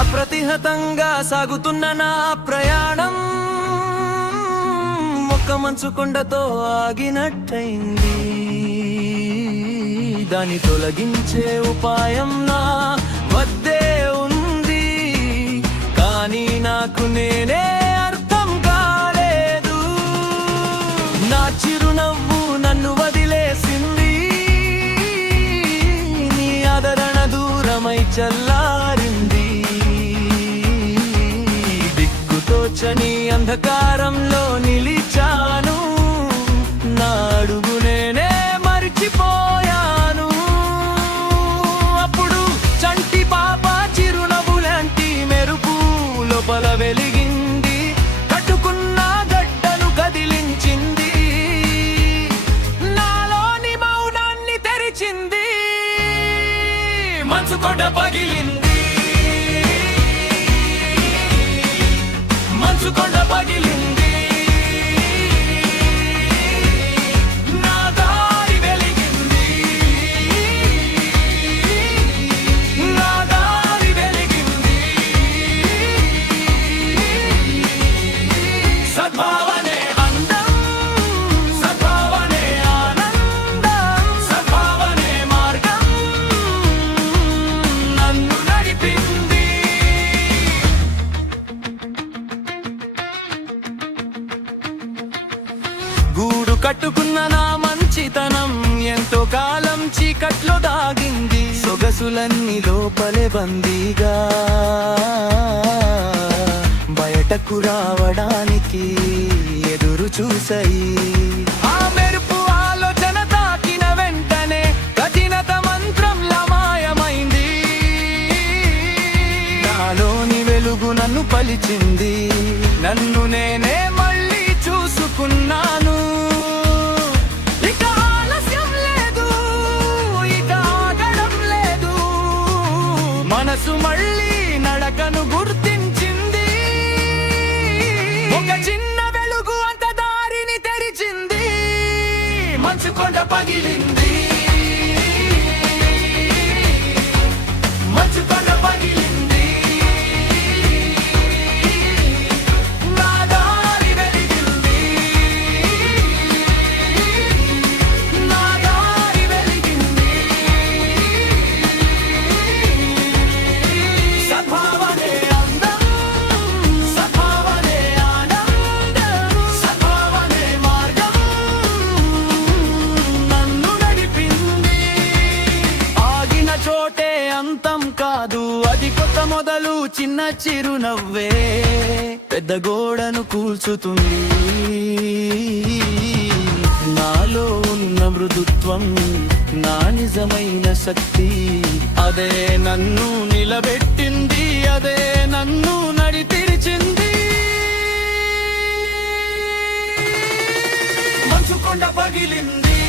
అప్రతిహతంగా సాగుతున్న నా ప్రయాణం ఒక్క మంచు కొండతో ఆగినట్టయింది. దాన్ని తొలగించే ఉపాయం నా వద్దే ఉంది, కానీ నాకు నేనే అర్థం కాలేదు. నా చిరునవ్వు నన్ను వదిలేసింది, నీ ఆదరణ దూరమై చల్లారింది. దిక్కుతోచని అంధకారంలో నిలిచాను, నా అడుగు నేనే మరిచిపోయాను. అప్పుడు చంటి పాప చిరునవ్వు లాంటి మెరుపు లోపల వెలిగింది, కట్టుకున్న గడ్డను కదిలించింది, నాలోని మౌనాన్ని తెరిచింది. మంచు కొండ పగిలింది, మంచు కొండ పగిలింది, నా దారి వెలిగింది, నా దారి వెలిగింది. సద్భావనే అందం, సద్భావనే ఆనందం, సద్భావనే మార్గం నన్ను నడిపింది. గూడు కట్టుకున్న నా మంచితనం ఎంతో కాలం చీకట్లో దాగింది. సొగసులన్నీ లోపలే బందీగా బయటకు రావడానికి ఎదురు చూసాయి. ఆ మెరుపు ఆలోచన తాకిన వెంటనే కఠినత మంత్రంలా మాయమైంది. నాలోని వెలుగు నన్ను పలిచింది, నన్ను నేనే మళ్ళీ చూసుకున్నాను. ఇక ఆలస్యం లేదు, ఇక ఆగడం లేదు. మనసు మళ్ళీ నడకను గుర్తించింది, ఒక చిన్న వెలుగు అంత దారిని తెరిచింది. మంచు కొండ పగిలింది, మంచు కొండ పగిలింది, నా దారి వెలిగింది, నా దారి వెలిగింది. సద్భావనే అందం, సద్భావనే ఆనందం, సద్భావనే మార్గం నన్ను నడిపింది. ఆగిన చోటే అంతం కాదు, అది కొత్త మొదలు. చిన్న చిరునవ్వే పెద్ద గోడను కూల్చుతుంది. నాలో ఉన్న మృదుత్వం నా నిజమైన శక్తి, అదే నన్ను నిలబెట్టింది, అదే నన్ను నడిపించింది. మంచు కొండ పగిలింది,